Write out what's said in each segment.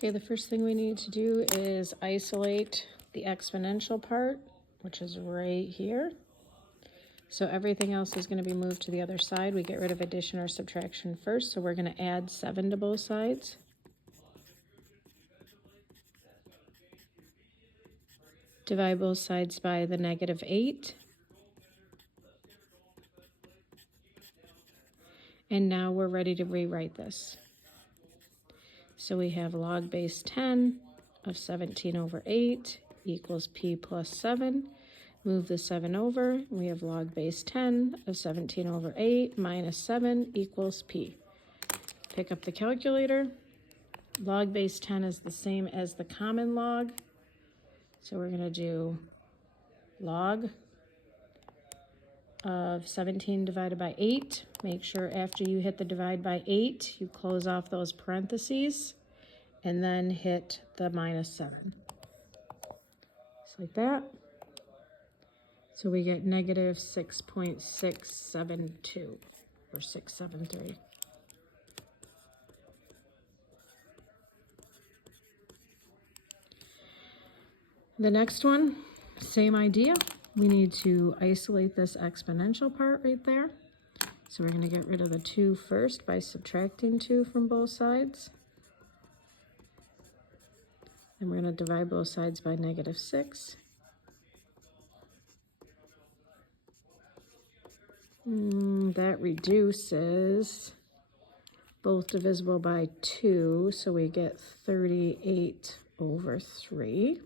Okay, the first thing we need to do is isolate the exponential part, which is right here. So everything else is going to be moved to the other side. We get rid of addition or subtraction first, so we're going to add 7 to both sides. Divide both sides by the -8. And now we're ready to rewrite this. So we have log base 10 of 17 over 8 equals p plus 7. Move the 7 over. We have log base 10 of 17 over 8 minus 7 equals p. Pick up the calculator. Log base 10 is the same as the common log. So we're going to do log of 17 divided by 8. Make sure after you hit the divide by 8, you close off those parentheses and then hit the -7. Just like that. So we get -6.672 or 673. The next one, same idea. We need to isolate this exponential part right there. So we're going to get rid of the 2 first by subtracting 2 from both sides. And we're going to divide both sides by -6. That reduces both divisible by 2, so we get 38 over 3.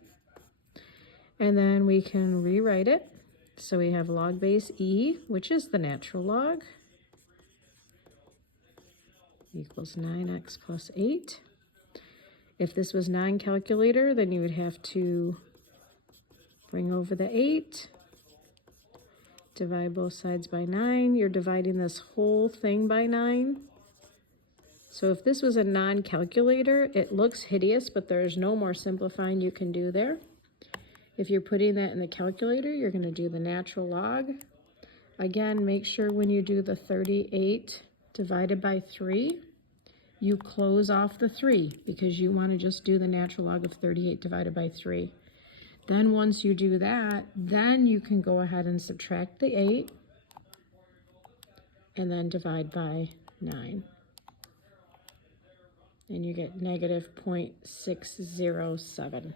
And then we can rewrite it. So we have log base e, which is the natural log, equals 9x plus 8. If this was non-calculator, then you would have to bring over the 8, divide both sides by 9. You're dividing this whole thing by 9. So if this was a non-calculator, it looks hideous, but there's no more simplifying you can do there. If you're putting that in the calculator, you're going to do the natural log. Again, make sure when you do the 38 divided by 3, you close off the 3 because you want to just do the natural log of 38 divided by 3. Then once you do that, then you can go ahead and subtract the 8 and then divide by 9. And you get -0.607.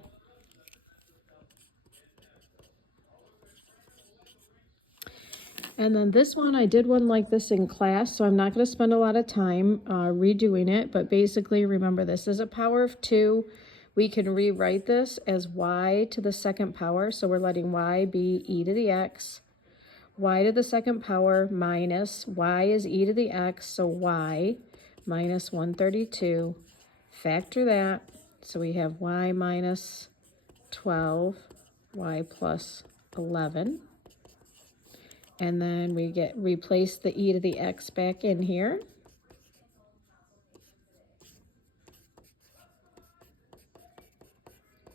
And then this one, I did one like this in class, so I'm not going to spend a lot of time redoing it, but basically remember this is a power of 2. We can rewrite this as y to the second power, so we're letting y be e to the x. Y to the second power minus y is e to the x, so y minus 132. Factor that, so we have y minus 12, y plus 11. And then we replace the e to the x back in here.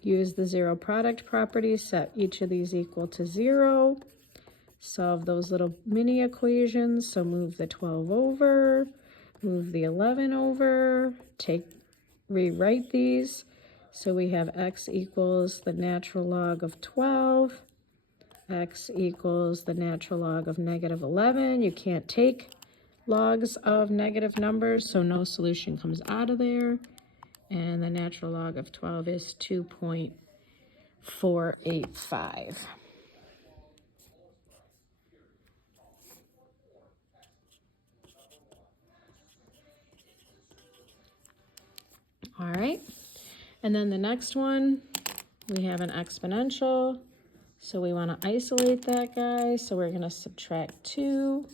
Use the zero product property, set each of these equal to 0. Solve those little mini equations. So move the 12 over, move the 11 over, rewrite these. So we have x equals the natural log of 12. X equals the natural log of -11. You can't take logs of negative numbers, so no solution comes out of there. And the natural log of 12 is 2.485. All right, and then the next one, we have an exponential. So we want to isolate that guy. So we're going to subtract 2.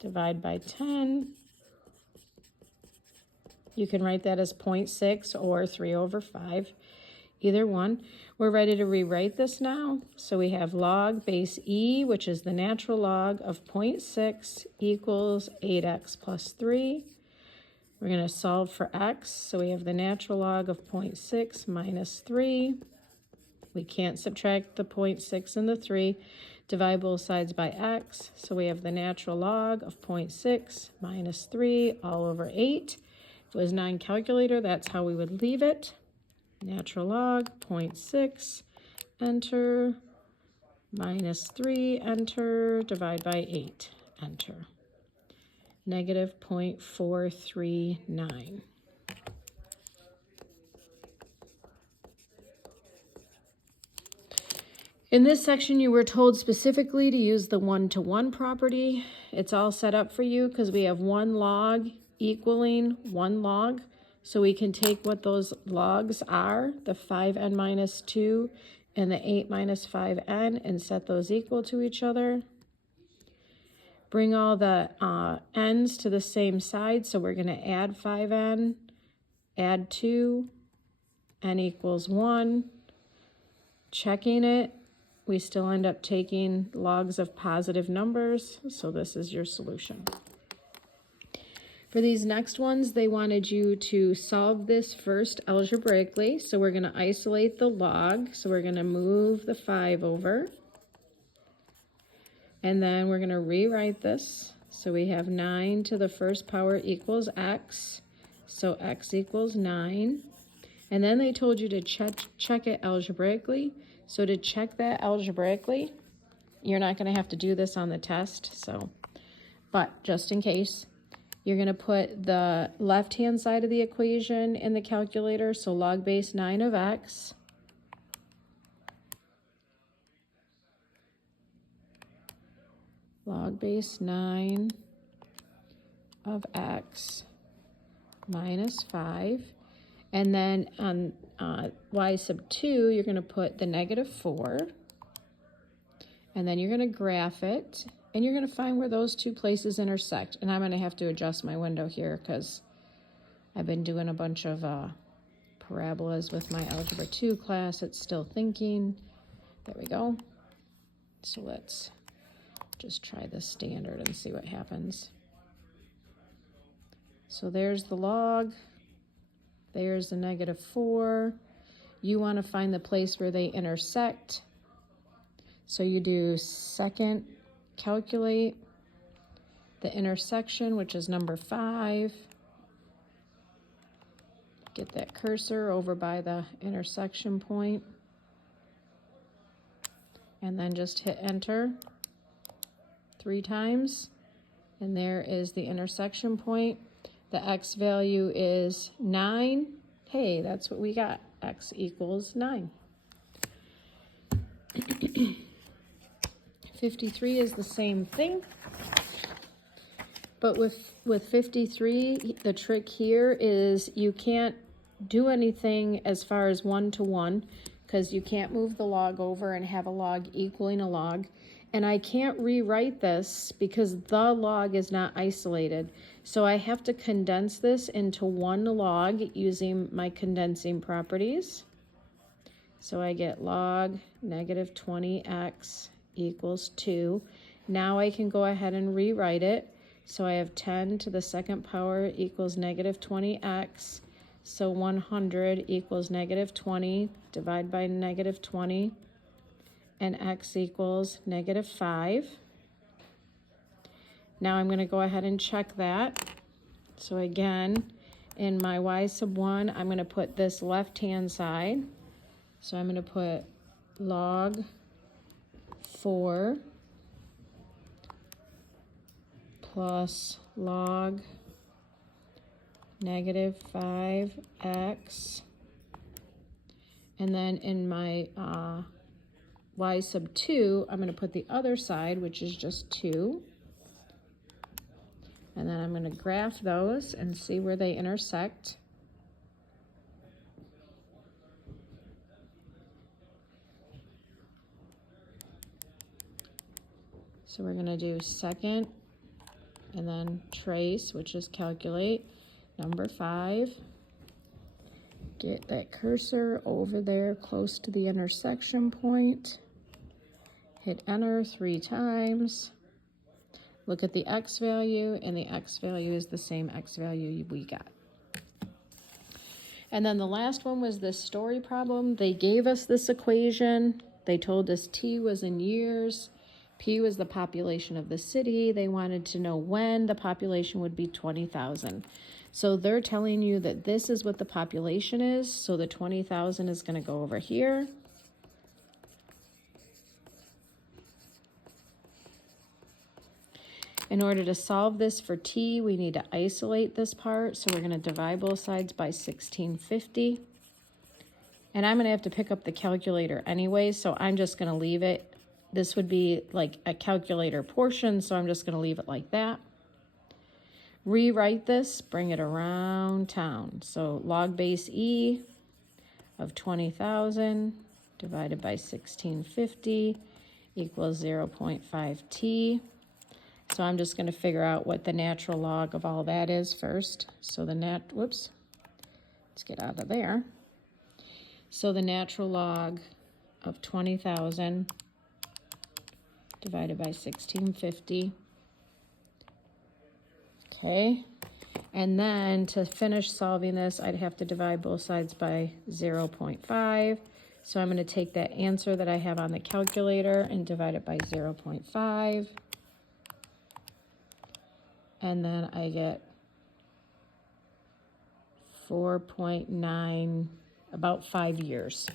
Divide by 10. You can write that as 0.6 or 3 over 5. Either one. We're ready to rewrite this now. So we have log base e, which is the natural log of 0.6 equals 8x plus 3. We're going to solve for x, so we have the natural log of 0.6 minus 3. We can't subtract the 0.6 and the 3. Divide both sides by x, so we have the natural log of 0.6 minus 3 all over 8. If it was non-calculator, that's how we would leave it. Natural log, 0.6, enter, minus 3, enter, divide by 8, enter. Negative 0.439. In this section, you were told specifically to use the one-to-one property. It's all set up for you because we have one log equaling one log. So we can take what those logs are, the 5n minus 2 and the 8 minus 5n, and set those equal to each other. Bring all the n's to the same side. So we're going to add 5n, add 2, n equals 1. Checking it. We still end up taking logs of positive numbers, so this is your solution. For these next ones, they wanted you to solve this first algebraically, so we're going to isolate the log. So we're going to move the 5 over, and then we're going to rewrite this. So we have 9 to the first power equals x, so x equals 9. And then they told you to check it algebraically. So to check that algebraically, you're not going to have to do this on the test. But just in case, you're going to put the left-hand side of the equation in the calculator. So log base 9 of x. Log base 9 of x minus 5. And then on y sub 2, you're going to put the negative 4. And then you're going to graph it. And you're going to find where those two places intersect. And I'm going to have to adjust my window here because I've been doing a bunch of parabolas with my Algebra 2 class. It's still thinking. There we go. So let's just try the standard and see what happens. So there's the log. There's the negative 4. You want to find the place where they intersect. So you do second, calculate the intersection, which is number 5. Get that cursor over by the intersection point. And then just hit enter 3 times. And there is the intersection point. The x value is 9. Hey, that's what we got. X equals 9. 53 is the same thing. But with 53, the trick here is you can't do anything as far as one-to-one because you can't move the log over and have a log equaling a log. And I can't rewrite this because the log is not isolated. So I have to condense this into one log using my condensing properties. So I get log negative 20x equals 2. Now I can go ahead and rewrite it. So I have 10 to the second power equals negative 20x. So 100 equals negative 20. Divide by negative 20. And x equals negative 5. Now I'm going to go ahead and check that. So again, in my y sub 1, I'm going to put this left-hand side. So I'm going to put log 4 plus log negative 5x. And then in my y sub 2, I'm going to put the other side, which is just 2. And then I'm going to graph those and see where they intersect. So we're going to do second and then trace, which is calculate, number 5. Get that cursor over there close to the intersection point. Hit enter 3 times. Look at the x value, and the x value is the same x value we got. And then the last one was this story problem. They gave us this equation. They told us t was in years. P was the population of the city. They wanted to know when the population would be 20,000. So they're telling you that this is what the population is. So the 20,000 is going to go over here. In order to solve this for T, we need to isolate this part. So we're going to divide both sides by 1650. And I'm going to have to pick up the calculator anyway, so I'm just going to leave it. This would be like a calculator portion, so I'm just going to leave it like that. Rewrite this, bring it around town. So log base E of 20,000 divided by 1650 equals 0.5t. So I'm just going to figure out what the natural log of all that is first. So the let's get out of there. So the natural log of 20,000 divided by 1650. Okay. And then to finish solving this, I'd have to divide both sides by 0.5. So I'm going to take that answer that I have on the calculator and divide it by 0.5. And then I get 4.9, about 5 years.